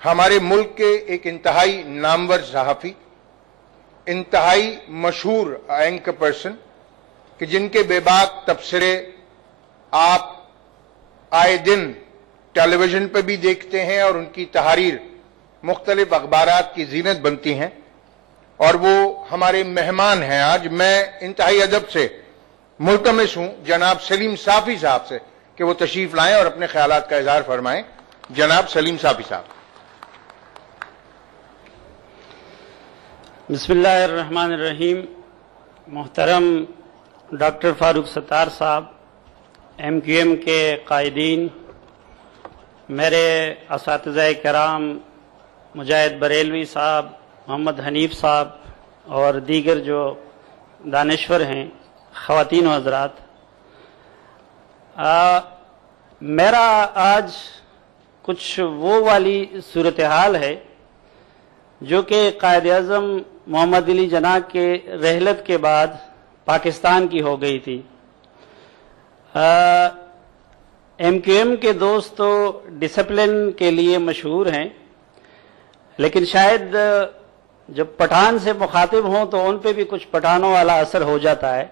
ہمارے ملک کے ایک انتہائی نامور صحافی، انتہائی مشہور اینکر پرسن کہ جن کے بے باک تبصرے آپ آئے دن ٹیلی ویژن پہ بھی دیکھتے ہیں اور ان کی تحاریر مختلف اخبارات کی زینت بنتی ہیں، اور وہ ہمارے مہمان ہیں آج۔ میں انتہائی ادب سے ملتمس ہوں جناب سلیم صافی صاحب سے کہ وہ تشریف لائیں اور اپنے خیالات کا اظہار فرمائیں۔ جناب سلیم صافی صاحب۔ بسم اللہ الرحمن الرحیم۔ محترم ڈاکٹر فاروق ستار صاحب، ایم کیو ایم کے قائدین، میرے اساتذہ کرام مجاہد بریلوی صاحب، محمد حنیف صاحب اور دیگر جو دانشور ہیں، خواتین و حضرات، میرا آج کچھ وہ والی صورتحال ہے جو کہ قائد اعظم محمد علی جناح کے رحلت کے بعد پاکستان کی ہو گئی تھی۔ ایم کیو ایم کے دوست تو ڈسپلن کے لیے مشہور ہیں، لیکن شاید جب پٹھان سے مخاطب ہوں تو ان پہ بھی کچھ پٹھانوں والا اثر ہو جاتا ہے۔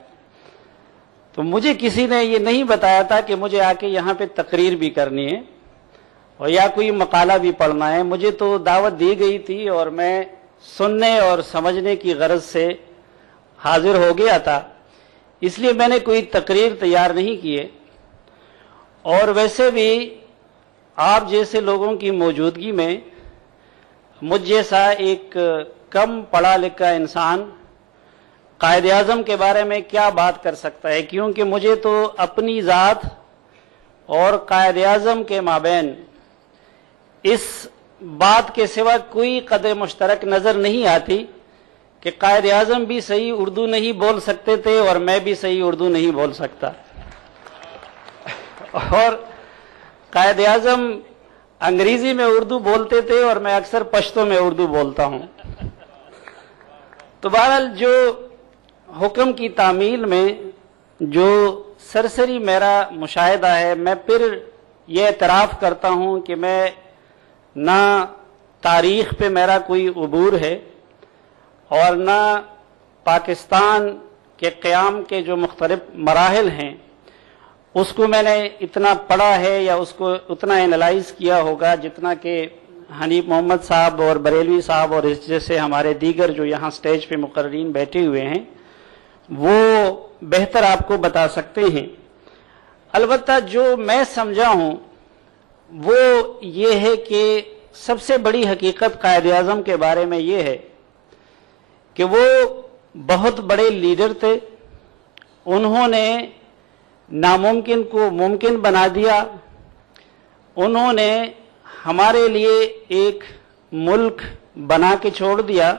تو مجھے کسی نے یہ نہیں بتایا تھا کہ مجھے آ کے یہاں پہ تقریر بھی کرنی ہے اور یا کوئی مقالہ بھی پڑھنا ہے۔ مجھے تو دعوت دی گئی تھی اور میں سننے اور سمجھنے کی غرض سے حاضر ہو گیا تھا، اس لیے میں نے کوئی تقریر تیار نہیں کیے۔ اور ویسے بھی آپ جیسے لوگوں کی موجودگی میں مجھ جیسا ایک کم پڑھا لکھا انسان قائد اعظم کے بارے میں کیا بات کر سکتا ہے، کیونکہ مجھے تو اپنی ذات اور قائد اعظم کے مابین اس بات کے سوا کوئی قدر مشترک نظر نہیں آتی کہ قائد اعظم بھی صحیح اردو نہیں بول سکتے تھے اور میں بھی صحیح اردو نہیں بول سکتا، اور قائد اعظم انگریزی میں اردو بولتے تھے اور میں اکثر پشتو میں اردو بولتا ہوں۔ تو بہرحال جو حکم کی تعمیل میں جو سرسری میرا مشاہدہ ہے، میں پھر یہ اعتراف کرتا ہوں کہ میں نہ تاریخ پہ میرا کوئی عبور ہے اور نہ پاکستان کے قیام کے جو مختلف مراحل ہیں اس کو میں نے اتنا پڑھا ہے یا اس کو اتنا اینالائز کیا ہوگا جتنا کہ حنیف محمد صاحب اور بریلوی صاحب اور اس جیسے ہمارے دیگر جو یہاں سٹیج پہ مقررین بیٹھے ہوئے ہیں وہ بہتر آپ کو بتا سکتے ہیں۔ البتہ جو میں سمجھا ہوں وہ یہ ہے کہ سب سے بڑی حقیقت قائد اعظم کے بارے میں یہ ہے کہ وہ بہت بڑے لیڈر تھے، انہوں نے ناممکن کو ممکن بنا دیا، انہوں نے ہمارے لیے ایک ملک بنا کے چھوڑ دیا،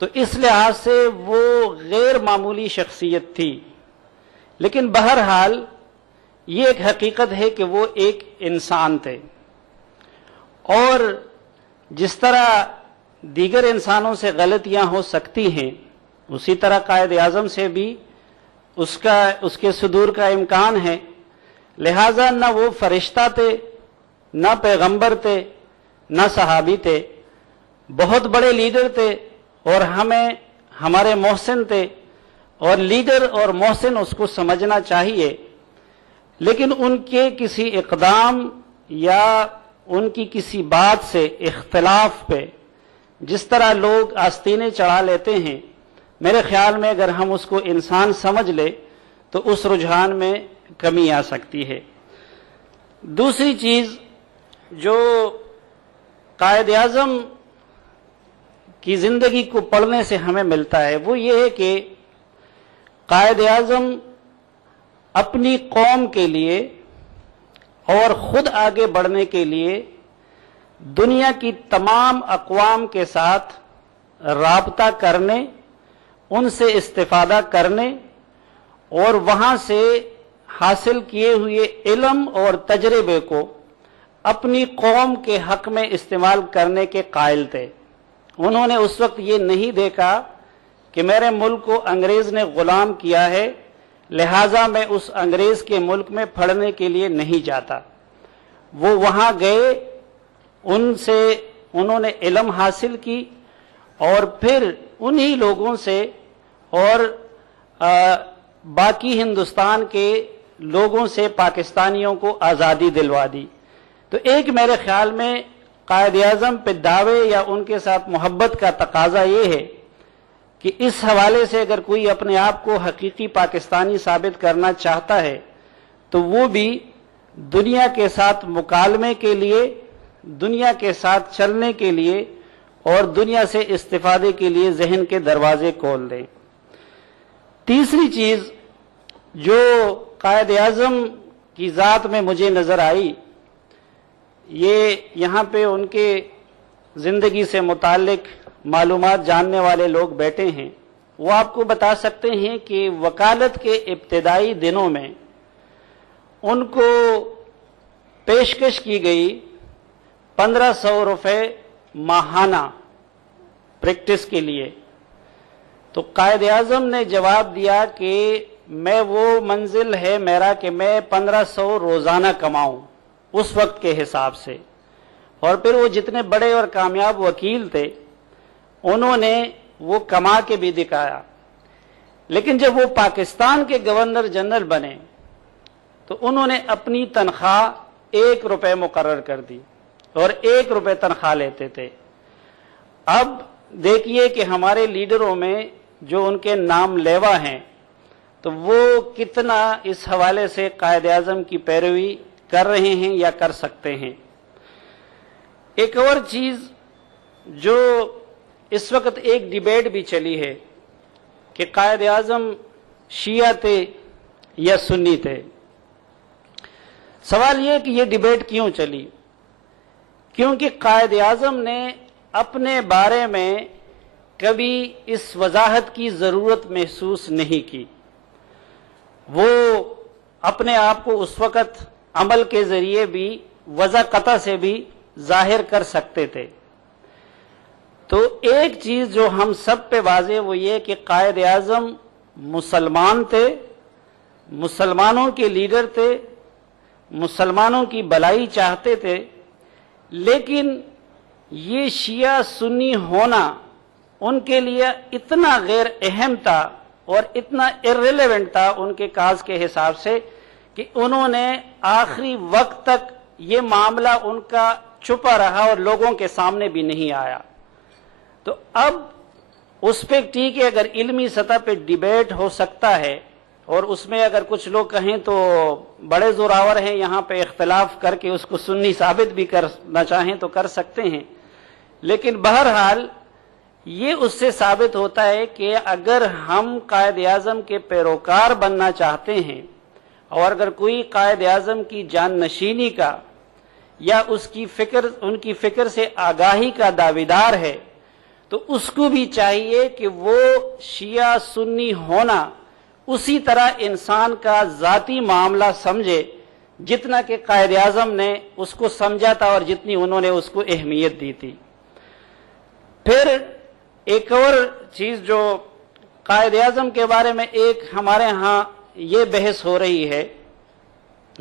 تو اس لحاظ سے وہ غیر معمولی شخصیت تھی۔ لیکن بہرحال یہ ایک حقیقت ہے کہ وہ ایک انسان تھے، اور جس طرح دیگر انسانوں سے غلطیاں ہو سکتی ہیں اسی طرح قائد اعظم سے بھی اس کے صدور کا امکان ہے، لہذا نہ وہ فرشتہ تھے، نہ پیغمبر تھے، نہ صحابی تھے، بہت بڑے لیڈر تھے اور ہمارے محسن تھے، اور لیڈر اور محسن اس کو سمجھنا چاہیے، لیکن ان کے کسی اقدام یا ان کی کسی بات سے اختلاف پہ جس طرح لوگ آستینے چڑھا لیتے ہیں، میرے خیال میں اگر ہم اس کو انسان سمجھ لے تو اس رجحان میں کمی آ سکتی ہے۔ دوسری چیز جو قائد اعظم کی زندگی کو پڑھنے سے ہمیں ملتا ہے وہ یہ ہے کہ قائد اعظم اپنی قوم کے لیے اور خود آگے بڑھنے کے لیے دنیا کی تمام اقوام کے ساتھ رابطہ کرنے، ان سے استفادہ کرنے اور وہاں سے حاصل کیے ہوئے علم اور تجربے کو اپنی قوم کے حق میں استعمال کرنے کے قائل تھے۔ انہوں نے اس وقت یہ نہیں دیکھا کہ میرے ملک کو انگریز نے غلام کیا ہے لہٰذا میں اس انگریز کے ملک میں پڑھنے کے لیے نہیں جاتا۔ وہ وہاں گئے، ان سے انہوں نے علم حاصل کی اور پھر انہی لوگوں سے اور باقی ہندوستان کے لوگوں سے پاکستانیوں کو آزادی دلوا دی. تو ایک میرے خیال میں قائد اعظم پہ دعوے یا ان کے ساتھ محبت کا تقاضا یہ ہے کہ اس حوالے سے اگر کوئی اپنے آپ کو حقیقی پاکستانی ثابت کرنا چاہتا ہے تو وہ بھی دنیا کے ساتھ مکالمے کے لیے، دنیا کے ساتھ چلنے کے لیے اور دنیا سے استفادے کے لیے ذہن کے دروازے کھول دیں. تیسری چیز جو قائد اعظم کی ذات میں مجھے نظر آئی، یہ یہاں پہ ان کے زندگی سے متعلق معلومات جاننے والے لوگ بیٹھے ہیں، وہ آپ کو بتا سکتے ہیں کہ وکالت کے ابتدائی دنوں میں ان کو پیشکش کی گئی 1500 روپے ماہانہ پریکٹس کے لیے. تو قائد اعظم نے جواب دیا کہ میں وہ منزل ہے میرا کہ میں 1500 روزانہ کماؤں اس وقت کے حساب سے. اور پھر وہ جتنے بڑے اور کامیاب وکیل تھے انہوں نے وہ کما کے بھی دکھایا. لیکن جب وہ پاکستان کے گورنر جنرل بنے تو انہوں نے اپنی تنخواہ 1 روپے مقرر کر دی اور 1 روپے تنخواہ لیتے تھے. اب دیکھیے کہ ہمارے لیڈروں میں جو ان کے نام لیوا ہیں تو وہ کتنا اس حوالے سے قائد اعظم کی پیروی کر رہے ہیں یا کر سکتے ہیں. ایک اور چیز جو اس وقت ایک ڈیبیٹ بھی چلی ہے کہ قائد اعظم شیعہ تھے یا سنی تھے. سوال یہ کہ یہ ڈیبیٹ کیوں چلی؟ کیونکہ قائد اعظم نے اپنے بارے میں کبھی اس وضاحت کی ضرورت محسوس نہیں کی. وہ اپنے آپ کو اس وقت عمل کے ذریعے بھی وضع قطع سے بھی ظاہر کر سکتے تھے. تو ایک چیز جو ہم سب پہ واضح وہ یہ کہ قائد اعظم مسلمان تھے، مسلمانوں کے لیڈر تھے، مسلمانوں کی بھلائی چاہتے تھے، لیکن یہ شیعہ سنی ہونا ان کے لیے اتنا غیر اہم تھا اور اتنا irrelevant تھا ان کے کاز کے حساب سے کہ انہوں نے آخری وقت تک یہ معاملہ ان کا چھپا رہا اور لوگوں کے سامنے بھی نہیں آیا. تو اب اس پہ ٹھیک ہے اگر علمی سطح پہ ڈیبیٹ ہو سکتا ہے اور اس میں اگر کچھ لوگ کہیں تو بڑے زوراور ہیں یہاں پہ اختلاف کر کے اس کو سنی ثابت بھی کرنا چاہیں تو کر سکتے ہیں. لیکن بہرحال یہ اس سے ثابت ہوتا ہے کہ اگر ہم قائد اعظم کے پیروکار بننا چاہتے ہیں اور اگر کوئی قائد اعظم کی جان نشینی کا یا ان کی فکر سے آگاہی کا دعویدار ہے تو اس کو بھی چاہیے کہ وہ شیعہ سنی ہونا اسی طرح انسان کا ذاتی معاملہ سمجھے جتنا کہ قائد اعظم نے اس کو سمجھا تھا اور جتنی انہوں نے اس کو اہمیت دی تھی. پھر ایک اور چیز جو قائد اعظم کے بارے میں ایک ہمارے ہاں یہ بحث ہو رہی ہے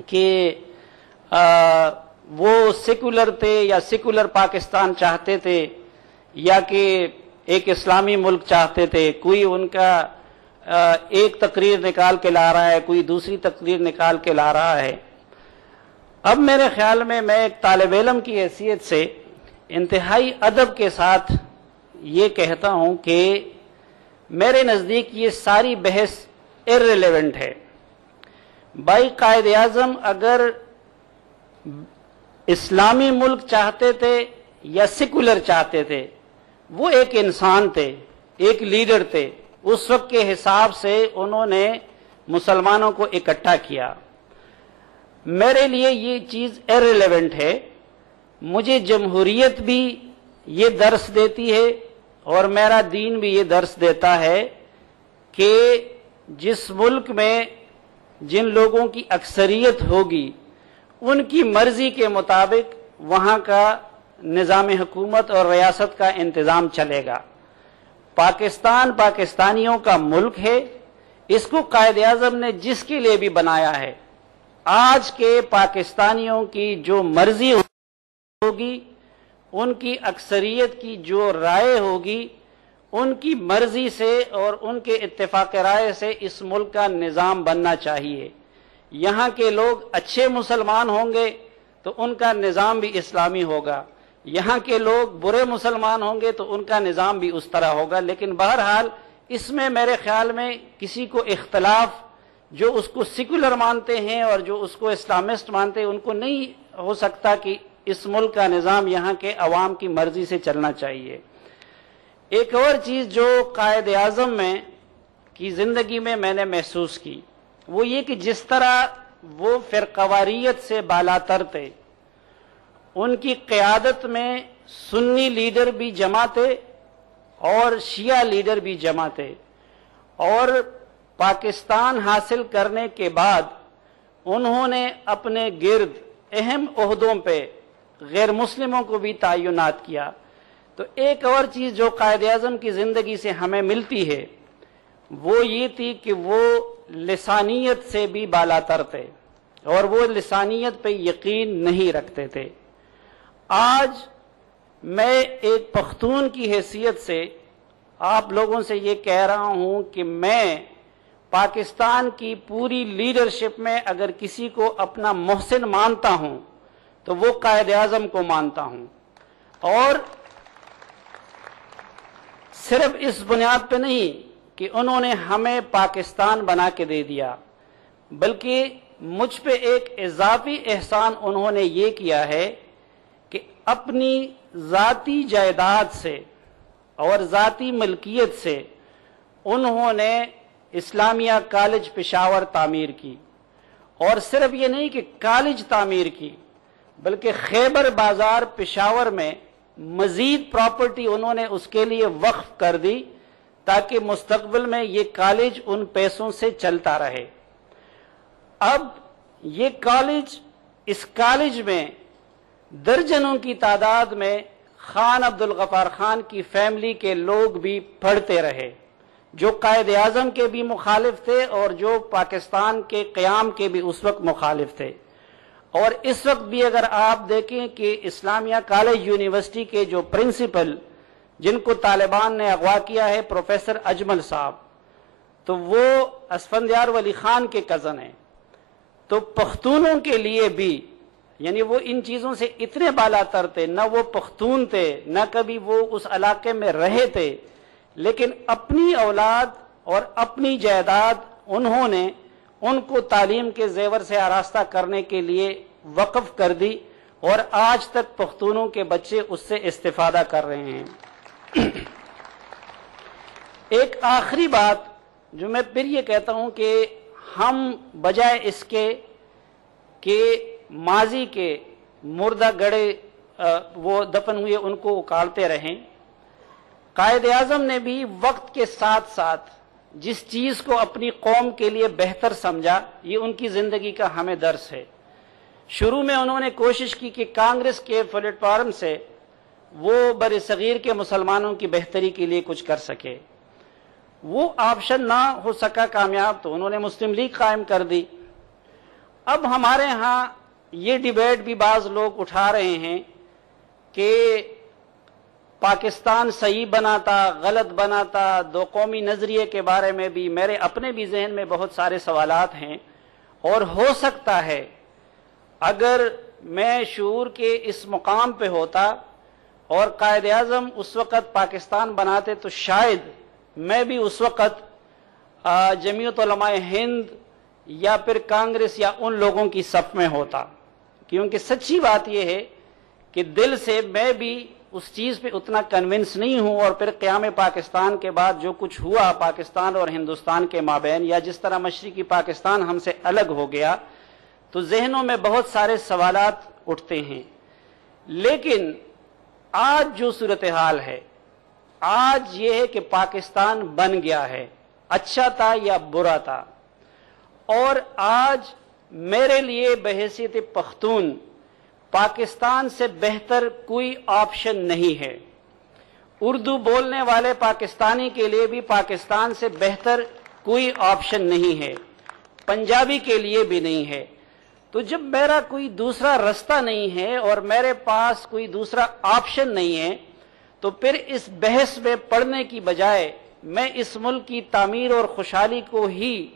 کہ وہ سیکولر تھے یا سیکولر پاکستان چاہتے تھے یا کہ ایک اسلامی ملک چاہتے تھے. کوئی ان کا ایک تقریر نکال کے لا رہا ہے، کوئی دوسری تقریر نکال کے لا رہا ہے. اب میرے خیال میں ایک طالب علم کی حیثیت سے انتہائی ادب کے ساتھ یہ کہتا ہوں کہ میرے نزدیک یہ ساری بحث irrelevant ہے. بھائی قائد اعظم اگر اسلامی ملک چاہتے تھے یا سیکولر چاہتے تھے، وہ ایک انسان تھے، ایک لیڈر تھے. اس وقت کے حساب سے انہوں نے مسلمانوں کو اکٹھا کیا. میرے لیے یہ چیز irrelevant ہے. مجھے جمہوریت بھی یہ درس دیتی ہے اور میرا دین بھی یہ درس دیتا ہے کہ جس ملک میں جن لوگوں کی اکثریت ہوگی ان کی مرضی کے مطابق وہاں کا نظام حکومت اور ریاست کا انتظام چلے گا. پاکستان پاکستانیوں کا ملک ہے. اس کو قائد اعظم نے جس کے لیے بھی بنایا ہے، آج کے پاکستانیوں کی جو مرضی ہوگی ان کی اکثریت کی جو رائے ہوگی ان کی مرضی سے اور ان کے اتفاق رائے سے اس ملک کا نظام بننا چاہیے۔ یہاں کے لوگ اچھے مسلمان ہوں گے تو ان کا نظام بھی اسلامی ہوگا، یہاں کے لوگ برے مسلمان ہوں گے تو ان کا نظام بھی اس طرح ہوگا۔ لیکن بہرحال اس میں میرے خیال میں کسی کو اختلاف، جو اس کو سیکولر مانتے ہیں اور جو اس کو اسلامسٹ مانتے ہیں، ان کو نہیں ہو سکتا کہ اس ملک کا نظام یہاں کے عوام کی مرضی سے چلنا چاہیے۔ ایک اور چیز جو قائد اعظم میں کی زندگی میں نے محسوس کی وہ یہ کہ جس طرح وہ فرقواریت سے بالاتر تھے، ان کی قیادت میں سنی لیڈر بھی جمع تھے اور شیعہ لیڈر بھی جمع تھے، اور پاکستان حاصل کرنے کے بعد انہوں نے اپنے گرد اہم عہدوں پہ غیر مسلموں کو بھی تعینات کیا۔ تو ایک اور چیز جو قائد اعظم کی زندگی سے ہمیں ملتی ہے وہ یہ تھی کہ وہ لسانیت سے بھی بالاتر تھے اور وہ لسانیت پہ یقین نہیں رکھتے تھے۔ آج میں ایک پختون کی حیثیت سے آپ لوگوں سے یہ کہہ رہا ہوں کہ میں پاکستان کی پوری لیڈرشپ میں اگر کسی کو اپنا محسن مانتا ہوں تو وہ قائد اعظم کو مانتا ہوں، اور صرف اس بنیاد پہ نہیں کہ انہوں نے ہمیں پاکستان بنا کے دے دیا، بلکہ مجھ پہ ایک اضافی احسان انہوں نے یہ کیا ہے کہ اپنی ذاتی جائیداد سے اور ذاتی ملکیت سے انہوں نے اسلامیہ کالج پشاور تعمیر کی، اور صرف یہ نہیں کہ کالج تعمیر کی بلکہ خیبر بازار پشاور میں مزید پراپرٹی انہوں نے اس کے لیے وقف کر دی تاکہ مستقبل میں یہ کالج ان پیسوں سے چلتا رہے۔ اب یہ کالج، اس کالج میں درجنوں کی تعداد میں خان عبدالغفار خان کی فیملی کے لوگ بھی پڑھتے رہے، جو قائد اعظم کے بھی مخالف تھے اور جو پاکستان کے قیام کے بھی اس وقت مخالف تھے۔ اور اس وقت بھی اگر آپ دیکھیں کہ اسلامیہ کالج یونیورسٹی کے جو پرنسپل جن کو طالبان نے اغوا کیا ہے پروفیسر اجمل صاحب، تو وہ اسفندیار ولی خان کے کزن ہیں۔ تو پختونوں کے لیے بھی، یعنی وہ ان چیزوں سے اتنے بالاتر تھے، نہ وہ پختون تھے نہ کبھی وہ اس علاقے میں رہے تھے، لیکن اپنی اولاد اور اپنی جائیداد انہوں نے ان کو تعلیم کے زیور سے آراستہ کرنے کے لیے وقف کر دی، اور آج تک پختونوں کے بچے اس سے استفادہ کر رہے ہیں۔ ایک آخری بات جو میں پھر یہ کہتا ہوں کہ ہم بجائے اس کے کہ ماضی کے مردہ گڑے وہ دفن ہوئے ان کو اکاڑتے رہیں، قائد اعظم نے بھی وقت کے ساتھ ساتھ جس چیز کو اپنی قوم کے لیے بہتر سمجھا، یہ ان کی زندگی کا ہمیں درس ہے۔ شروع میں انہوں نے کوشش کی کہ کانگریس کے پلیٹ فارم سے وہ بر صغیر کے مسلمانوں کی بہتری کے لیے کچھ کر سکے، وہ آپشن نہ ہو سکا کامیاب، تو انہوں نے مسلم لیگ قائم کر دی۔ اب ہمارے ہاں یہ ڈیبیٹ بھی بعض لوگ اٹھا رہے ہیں کہ پاکستان صحیح بناتا غلط بناتا، دو قومی نظریے کے بارے میں بھی میرے اپنے بھی ذہن میں بہت سارے سوالات ہیں، اور ہو سکتا ہے اگر میں شعور کے اس مقام پہ ہوتا اور قائد اعظم اس وقت پاکستان بناتے تو شاید میں بھی اس وقت جمعیت علماء ہند یا پھر کانگریس یا ان لوگوں کی صف میں ہوتا، کیونکہ سچی بات یہ ہے کہ دل سے میں بھی اس چیز پہ اتنا کنونس نہیں ہوں، اور پھر قیام پاکستان کے بعد جو کچھ ہوا پاکستان اور ہندوستان کے مابین، یا جس طرح مشرقی پاکستان ہم سے الگ ہو گیا، تو ذہنوں میں بہت سارے سوالات اٹھتے ہیں۔ لیکن آج جو صورتحال ہے، آج یہ ہے کہ پاکستان بن گیا ہے، اچھا تھا یا برا تھا، اور آج میرے لیے بحیثیت پختون پاکستان سے بہتر کوئی آپشن نہیں ہے۔ اردو بولنے والے پاکستانی کے لیے بھی پاکستان سے بہتر کوئی آپشن نہیں ہے، پنجابی کے لیے بھی نہیں ہے۔ تو جب میرا کوئی دوسرا راستہ نہیں ہے اور میرے پاس کوئی دوسرا آپشن نہیں ہے تو پھر اس بحث میں پڑنے کی بجائے میں اس ملک کی تعمیر اور خوشحالی کو ہی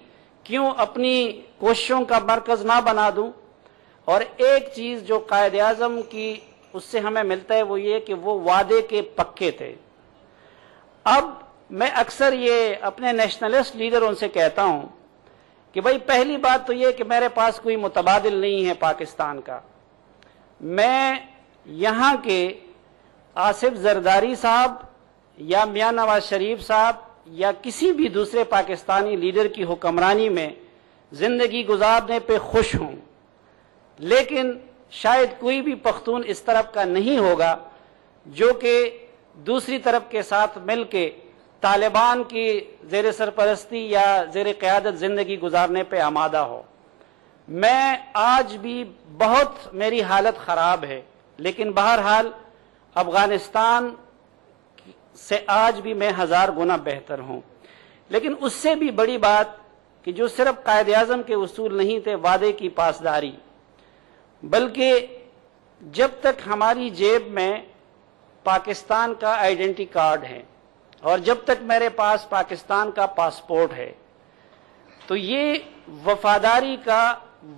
کیوں اپنی کوششوں کا مرکز نہ بنا دوں؟ اور ایک چیز جو قائد اعظم کی اس سے ہمیں ملتا ہے وہ یہ کہ وہ وعدے کے پکے تھے۔ اب میں اکثر یہ اپنے نیشنلسٹ لیڈروں سے کہتا ہوں کہ بھائی پہلی بات تو یہ کہ میرے پاس کوئی متبادل نہیں ہے پاکستان کا۔ میں یہاں کے آصف زرداری صاحب یا میاں نواز شریف صاحب یا کسی بھی دوسرے پاکستانی لیڈر کی حکمرانی میں زندگی گزارنے پہ خوش ہوں، لیکن شاید کوئی بھی پختون اس طرف کا نہیں ہوگا جو کہ دوسری طرف کے ساتھ مل کے طالبان کی زیر سرپرستی یا زیر قیادت زندگی گزارنے پہ آمادہ ہو۔ میں آج بھی بہت میری حالت خراب ہے، لیکن بہرحال افغانستان سے آج بھی میں 1000 گنا بہتر ہوں۔ لیکن اس سے بھی بڑی بات کہ جو صرف قائد اعظم کے اصول نہیں تھے وعدے کی پاسداری، بلکہ جب تک ہماری جیب میں پاکستان کا آئیڈینٹی کارڈ ہے اور جب تک میرے پاس پاکستان کا پاسپورٹ ہے تو یہ وفاداری کا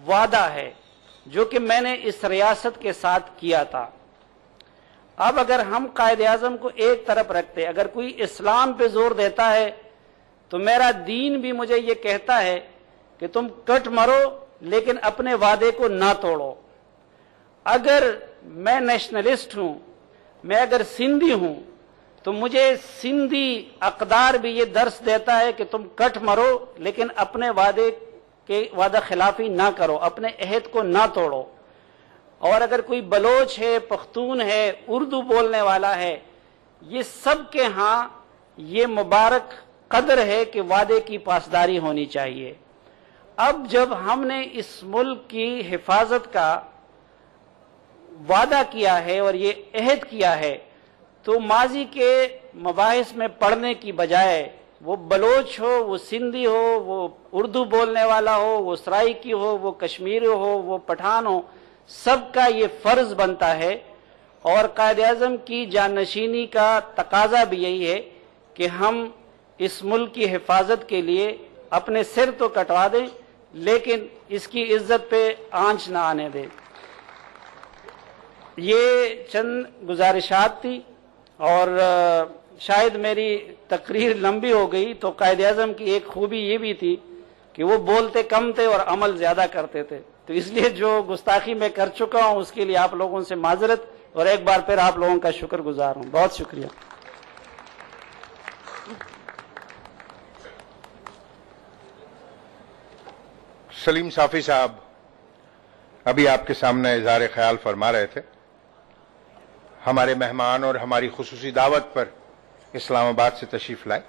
وعدہ ہے جو کہ میں نے اس ریاست کے ساتھ کیا تھا۔ اب اگر ہم قائد اعظم کو ایک طرف رکھتے، اگر کوئی اسلام پہ زور دیتا ہے تو میرا دین بھی مجھے یہ کہتا ہے کہ تم کٹ مرو لیکن اپنے وعدے کو نہ توڑو۔ اگر میں نیشنلسٹ ہوں، میں اگر سندھی ہوں تو مجھے سندھی اقدار بھی یہ درس دیتا ہے کہ تم کٹ مرو لیکن اپنے وعدے کے وعدہ خلافی نہ کرو، اپنے عہد کو نہ توڑو۔ اور اگر کوئی بلوچ ہے، پختون ہے، اردو بولنے والا ہے، یہ سب کے ہاں یہ مبارک قدر ہے کہ وعدے کی پاسداری ہونی چاہیے۔ اب جب ہم نے اس ملک کی حفاظت کا وعدہ کیا ہے اور یہ عہد کیا ہے تو ماضی کے مباحث میں پڑھنے کی بجائے وہ بلوچ ہو، وہ سندھی ہو، وہ اردو بولنے والا ہو، وہ سرائکی ہو، وہ کشمیری ہو، وہ پٹھان ہو، سب کا یہ فرض بنتا ہے۔ اور قائد اعظم کی جانشینی کا تقاضا بھی یہی ہے کہ ہم اس ملک کی حفاظت کے لیے اپنے سر تو کٹوا دیں لیکن اس کی عزت پہ آنچ نہ آنے دیں۔ یہ چند گزارشات تھی اور شاید میری تقریر لمبی ہو گئی تو قائد اعظم کی ایک خوبی یہ بھی تھی کہ وہ بولتے کم تھے اور عمل زیادہ کرتے تھے، تو اس لیے جو گستاخی میں کر چکا ہوں اس کے لیے آپ لوگوں سے معذرت اور ایک بار پھر آپ لوگوں کا شکر گزار ہوں۔ بہت شکریہ۔ سلیم صافی صاحب ابھی آپ کے سامنے اظہار خیال فرما رہے تھے۔ ہمارے مہمان اور ہماری خصوصی دعوت پر اسلام آباد سے تشریف لائے۔